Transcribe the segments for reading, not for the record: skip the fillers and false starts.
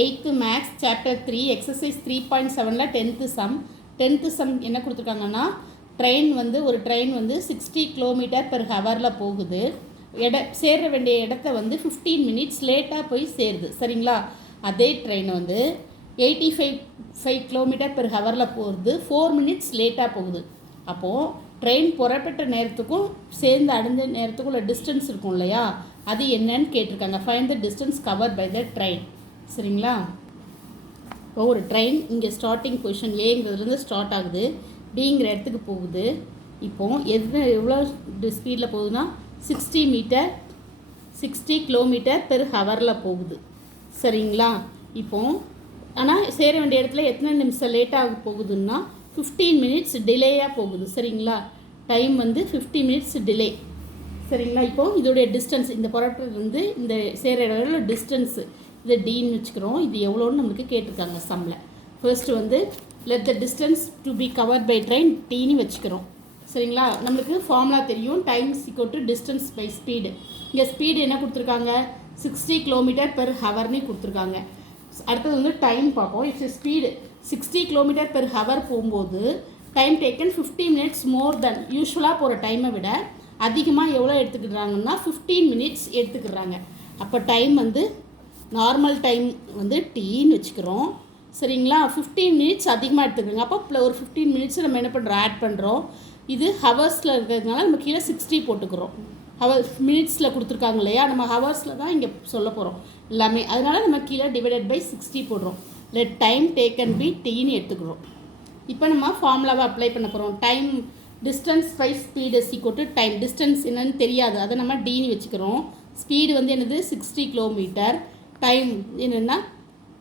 8th maths chapter 3 exercise 3.7ல் 10th sum என்ன கொடுத்துருக்காங்கன்னா ஒரு ட்ரெயின் வந்து 60 கிலோமீட்டர் பெர் ஹவரில் போகுது. சேர வேண்டிய இடத்த வந்து 15 மினிட்ஸ் லேட்டாக போய் சேருது. சரிங்களா? அதே ட்ரெயின் வந்து 85 கிலோமீட்டர் பெர் ஹவரில் போகிறது 4 மினிட்ஸ் லேட்டாக போகுது. அப்போது ட்ரெயின் புறப்பட்ட நேரத்துக்கும் சேர்ந்து அடைஞ்ச நேரத்துக்கும் உள்ள டிஸ்டன்ஸ் இருக்கும் இல்லையா, அது என்னன்னு கேட்டிருக்காங்க. Find the distance cover by the train. சரிங்களா? இப்போ ஒரு ட்ரெயின் இங்கே ஸ்டார்டிங் பொசிஷன் ஏங்கிறதுலேருந்து ஸ்டார்ட் ஆகுது, பிங்கிற இடத்துக்கு போகுது. இப்போது எவ்வளோ ஸ்பீடில் போகுதுன்னா 60 கிலோமீட்டர் பெர் ஹவரில் போகுது. சரிங்களா? இப்போது ஆனால் சேர வேண்டிய இடத்துல எத்தனை நிமிஷம் லேட்டாக போகுதுன்னா 15 மினிட்ஸ் டிலேயாக போகுது. சரிங்களா? டைம் வந்து 50 மினிட்ஸ் டிலே. சரிங்களா? இப்போது இதோடைய டிஸ்டன்ஸ், இந்த புறப்பட்டு இந்த சேர இடத்துல டிஸ்டன்ஸு இதை டின்னு வச்சுக்கிறோம். இது எவ்வளோன்னு நம்மளுக்கு கேட்டிருக்காங்க சம்மில். ஃபர்ஸ்ட்டு வந்து let the distance to be covered by train டின்னு வச்சுக்கிறோம். சரிங்களா? நம்மளுக்கு ஃபார்முலா தெரியும், time equal to distance by speed. இங்கே ஸ்பீடு என்ன கொடுத்துருக்காங்க, 60 கிலோமீட்டர் பெர் ஹவர்னு கொடுத்துருக்காங்க. அடுத்தது வந்து டைம் பார்ப்போம். It's speed 60 kilometre per hour போகும்போது டைம் டேக்கன் 50 மினிட்ஸ் மோர் தென் யூஸ்வலாக போகிற டைமை விட அதிகமாக எவ்வளோ எடுத்துக்கிடுறாங்கன்னா 15 மினிட்ஸ் எடுத்துக்கிடுறாங்க. அப்போ டைம் வந்து நார்மல் டைம் வந்து டீன்னு வச்சுக்கிறோம். சரிங்களா? 15 மினிட்ஸ் அதிகமாக எடுத்துக்கிறோங்க. அப்போ ஒரு 15 மினிட்ஸ் நம்ம என்ன பண்ணுறோம், ஆட் பண்ணுறோம். இது ஹவர்ஸில் இருக்கிறதுனால நம்ம கீழே 60 போட்டுக்கிறோம். மினிட்ஸில் கொடுத்துருக்காங்க இல்லையா, நம்ம ஹவர்ஸில் தான் இங்கே சொல்ல போகிறோம் எல்லாமே. அதனால் நம்ம கீழே டிவைடட் பை 60 போடுறோம். லெட் டைம் டேக்கன் பி டீன்னு எடுத்துக்கிறோம். இப்போ நம்ம ஃபார்முலாவை அப்ளை பண்ண போகிறோம். Time distance by speed equal to time. Distance என்னன்னு தெரியாது, அதை நம்ம டின்னு வச்சுக்கிறோம். ஸ்பீடு வந்து என்னது 60 கிலோமீட்டர். டைம் என்னென்னா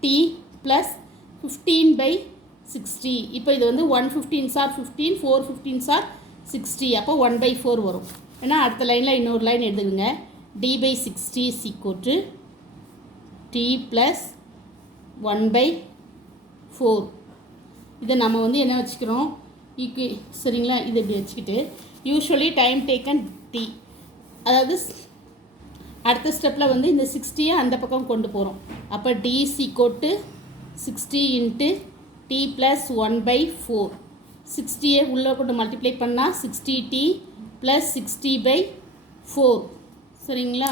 டி ப்ளஸ் 15/60. இப்போ இது வந்து 115 சார் 15, 415 சார் 60. அப்போ 1/4 வரும். ஏன்னா அடுத்த லைனில் இன்னொரு லைன் எழுதுங்க. d/60 equal to D plus 1/4. இதை நம்ம வந்து என்ன வச்சுக்கிறோம், சரிங்களா? இது இப்படி வச்சுக்கிட்டு யூஸ்வலி டைம் டேக்கன் டி, அதாவது அடுத்த ஸ்டெப்பில் வந்து இந்த 60 அந்த பக்கம் கொண்டு போகிறோம். அப்போ T equal to 60 into T plus 1/4. 60 உள்ளே கொண்டு மல்டிப்ளை பண்ணால் 60t ப்ளஸ் 60/4. சரிங்களா?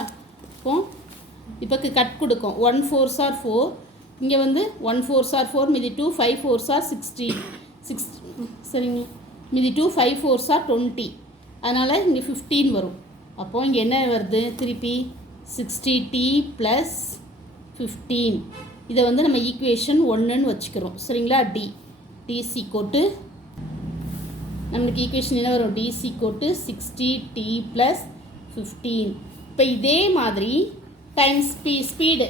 இப்போ கட் கொடுக்கும். 1 4s are 4. இங்கே வந்து 1 4s are 4, மீதி 2 5 4s are 60. சரிங்களா? மீதி 2 5 4s are 20. அதனால் இங்கே 15 வரும். அப்போது இங்கே என்ன வருது, திருப்பி 60t ப்ளஸ் 15. இதை வந்து நம்ம ஈக்குவேஷன் 1ன்னு வச்சுக்கிறோம். சரிங்களா? டி ஈக்குவல் டு நம்மளுக்கு ஈக்குவேஷன் என்ன வரும், D equal to 60t plus 15. இப்போ இதே மாதிரி டைம் ஸ்பீடு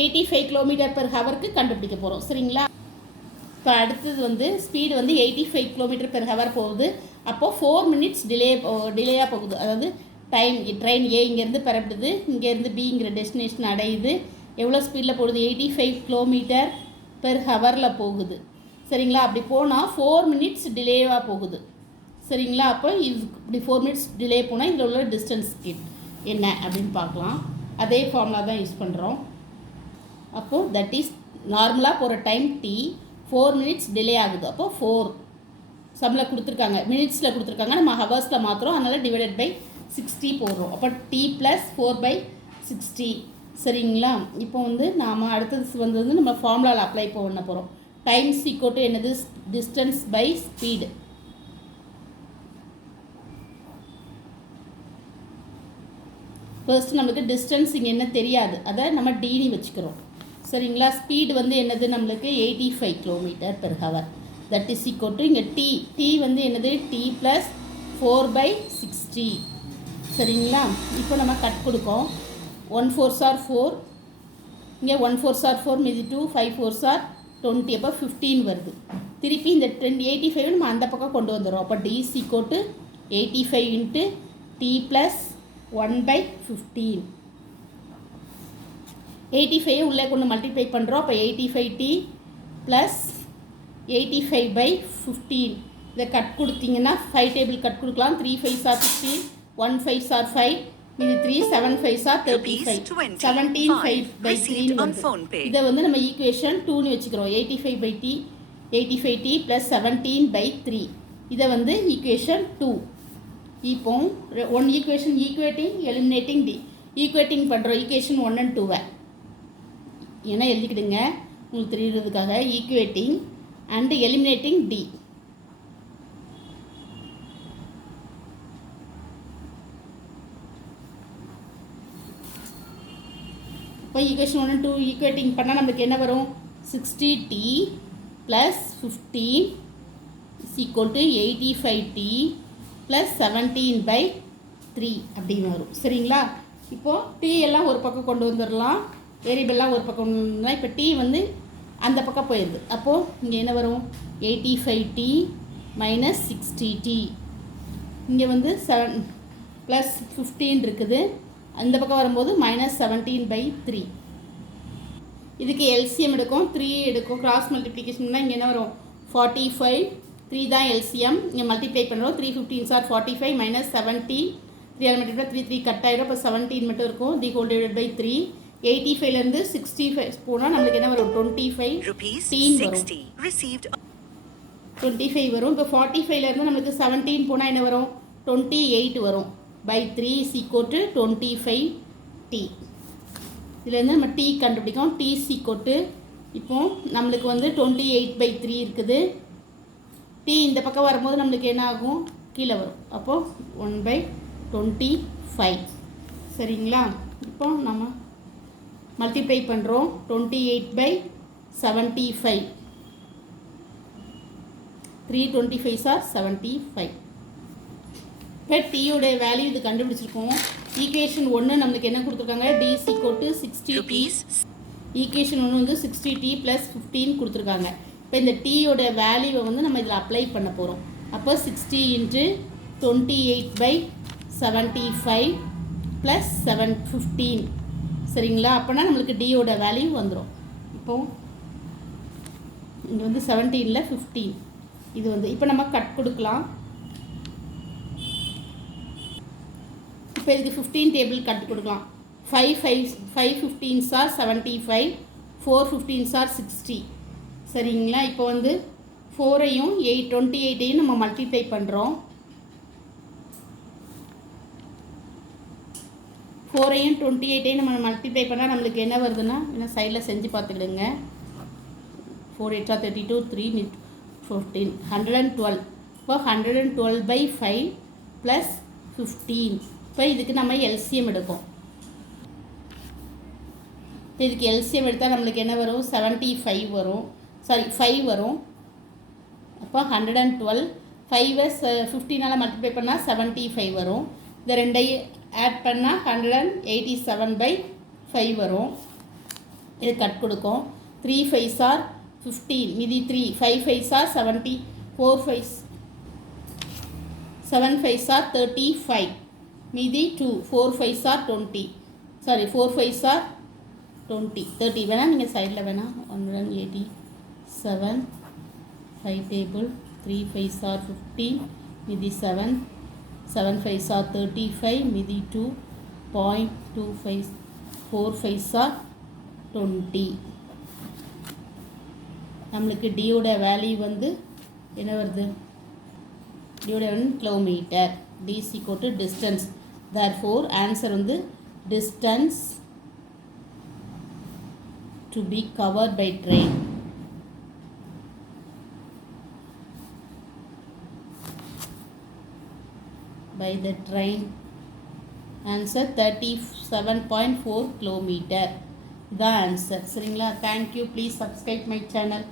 85 கிலோமீட்டர் பெர் ஹவருக்கு கண்டுபிடிக்க போகிறோம். சரிங்களா? இப்போ அடுத்தது வந்து ஸ்பீடு வந்து 85 கிலோமீட்டர் பெர் ஹவர் போகுது. அப்போது 4 மினிட்ஸ் டிலேயாக போகுது. அதாவது ட்ரெயின் ஏ இங்கேருந்து பரப்பிடுது, இங்கேருந்து பிங்கிற டெஸ்டினேஷன் அடையுது. எவ்வளோ ஸ்பீடில் போகுது, 85 கிலோமீட்டர் பெர் ஹவரில் போகுது. சரிங்களா? அப்படி போனால் 4 மினிட்ஸ் டிலேவாக போகுது. சரிங்களா? அப்போ இது இப்படி 4 மினிட்ஸ் டிலே போனால் இதில் உள்ள டிஸ்டன்ஸ் என்ன அப்படின்னு பார்க்கலாம். அதே ஃபார்முலா தான் யூஸ் பண்ணுறோம். அப்போது தட் இஸ் நார்மலாக போகிற டைம் டி, 4 மினிட்ஸ் டிலே ஆகுது. அப்போது 4 சம்மில் கொடுத்துருக்காங்க, மினிட்ஸில் கொடுத்துருக்காங்க, நம்ம ஹவர்ஸில் மாற்றுறோம். அதனால் டிவைடட் பை 60 போடுறோம். அப்போ டி ப்ளஸ் 4/60. சரிங்களா? இப்போ வந்து நாம் அடுத்தது வந்து நம்ம ஃபார்முலாவில் அப்ளை பண்ண போகிறோம். டைம் ஈக்குவல் டு என்னது, டிஸ்டன்ஸ் பை ஸ்பீடு. ஃபர்ஸ்ட் நம்மளுக்கு டிஸ்டன்ஸ் இங்கே என்ன தெரியாது, அதை நம்ம டின்னு வச்சுக்கிறோம். சரிங்களா? ஸ்பீடு வந்து என்னது நம்மளுக்கு 85 kilometre per hour. That is equal to இங்கே டி வந்து என்னது, டி ப்ளஸ் 4/60. சரிங்களா? இப்போ நம்ம கட் கொடுக்கோம். 1 4s are 4, இங்கே 1 4s are 4, மீதி 2 5 4s are 20. அப்போ 15 வருது. திருப்பி இந்த 85 நம்ம அந்த பக்கம் கொண்டு வந்துடும். அப்போ T equal to 85 into T plus 1/15. 85 உள்ளே கொண்டு மல்டிப்ளை பண்ணுறோம். அப்போ 85t ப்ளஸ் 85/15. இதை கட் கொடுத்தீங்கன்னா 5 டேபிள் கட் கொடுக்கலாம். 3 5s are 16, 1 5s are 5, மீதி 3 7 5 ஆர் 35 17 5 by 3 வருது. இதை வந்து நம்ம ஈக்குவேஷன் 2ன்னு வச்சுக்கிறோம். 85t ப்ளஸ் 17 by 3 இதை வந்து ஈக்குவேஷன் 2. இப்போ one equation equating eliminating t equating பண்ணுறோம் ஈக்குவேஷன் 1 and 2 ஏன்னா எழுதிக்கிடுங்க உங்களுக்கு தெரியுறதுக்காக. Equating and eliminating t. இப்போ ஈக்குவேஷன் 1 and 2 ஈக்குவேட்டிங் பண்ணால் நம்மளுக்கு என்ன வரும்? 60t plus 15 is equal to 85t plus 17 by 3 அப்படின்னு வரும். சரிங்களா? இப்போது t எல்லாம் ஒரு பக்கம் கொண்டு வந்துடலாம், வேரியபிள்லாம் ஒரு பக்கம் கொண்டு வந்துடலாம். இப்போ t வந்து அந்த பக்கம் போயிடுது. அப்போது இங்கே என்ன வரும்? 85t minus 60t. இங்கே வந்து 7 ப்ளஸ் 15 இருக்குது, அந்த பக்கம் வரும்போது மைனஸ் 17 by 3. இதுக்கு எல்சிஎம் எடுக்கும், 3 எடுக்கும். கிராஸ் மல்டிப்ளிகேஷன்னா இங்கே என்ன வரும்? 45. 3 தான் எல்சிஎம். இங்கே மல்டிப்ளை பண்ணுறோம். 3 15s are 45 minus 17. 3 multiply 3 cut ஆகிடும். இப்போ 17 மட்டும் இருக்கும். The whole divided by 3. 85லேருந்து 65 போனால் நம்மளுக்கு என்ன வரும்? 25 வரும். 25 வரும். இப்போ 45லேருந்து நம்மளுக்கு 17 போனால் என்ன வரும்? 28 வரும். by 3 is equal to 25t. இதுலேருந்து நம்ம t கண்டுபிடிக்கும். t is equal to இப்போ நம்மளுக்கு வந்து 28 by 3 இருக்குது. t இந்த பக்கம் வரும்போது நம்மளுக்கு என்ன ஆகும்? கீழே வரும். அப்போது 1/25. சரிங்களா? இப்போ நம்ம மல்டிப்ளை பண்ணுறோம். 28 by 75. 3 25s are 75. இப்போ டீயோடைய வேல்யூ இது கண்டுபிடிச்சிருக்கோம். ஈக்குவேஷன் 1 நம்மளுக்கு என்ன கொடுத்துருக்காங்க? d is equal to 60t. Equation 1 வந்து 60t ப்ளஸ் 15 கொடுத்துருக்காங்க. இப்போ இந்த டீயோட வேல்யூவை வந்து நம்ம இதில் அப்ளை பண்ண போகிறோம். அப்போ 60 × 28 by 75 ப்ளஸ் 15. சரிங்களா? அப்போனா நம்மளுக்கு டியோட வேல்யூ வந்துடும். இப்போது இங்கே வந்து 17ல் 15 இது வந்து இப்போ நம்ம கட் கொடுக்கலாம். இப்போ இதுக்கு 15 டேபிள் கட் கொடுக்கலாம். 5 15s are 75, 4 15s are 60. சரிங்களா? இப்போ வந்து 4ஐயும் 28ஐயும் நம்ம மல்டிப்ளை பண்ணுறோம். 4ஐயும் 28ஐயும் நம்ம மல்டிப்ளை பண்ணால் நம்மளுக்கு என்ன வருதுன்னா, என்ன சைடில் செஞ்சு பார்த்துக்கிடுங்க. 4 8 32, 3 15, 112. இப்போ 112 by 5 ப்ளஸ் 15. இப்போ இதுக்கு நம்ம எல்சிஎம் எடுப்போம். இதுக்கு எல்சிஎம் எடுத்தால் நம்மளுக்கு என்ன வரும்? 75 வரும். 5 வரும். அப்போ 112 5 15ஆல் மல்டிப்ளை பண்ணால் 75 வரும். இந்த ரெண்டையும் ஆட் பண்ணால் 187 by 5 வரும். இது கட் கொடுக்கும். 3 5s are 15, மீதி 3 5 5s are 70, 4 5 7 5s are 35, மீதி 2 4 5s are 20, 4 5s are 20 30 வேணால் நீங்கள் சைடில் வேணால் 187 5 டேபிள் 3 5s are 15, மீதி 7 5s are 35, மீதி 2.25 4 5s are 20. நம்மளுக்கு டியோட வேல்யூ வந்து என்ன வருது? டியோட kilometre. T is equal to distance. Therefore answer வந்து distance to be covered by train. By the train. Answer 37.4 kilometer. The answer. சரிங்களா? Thank you. Please subscribe my channel.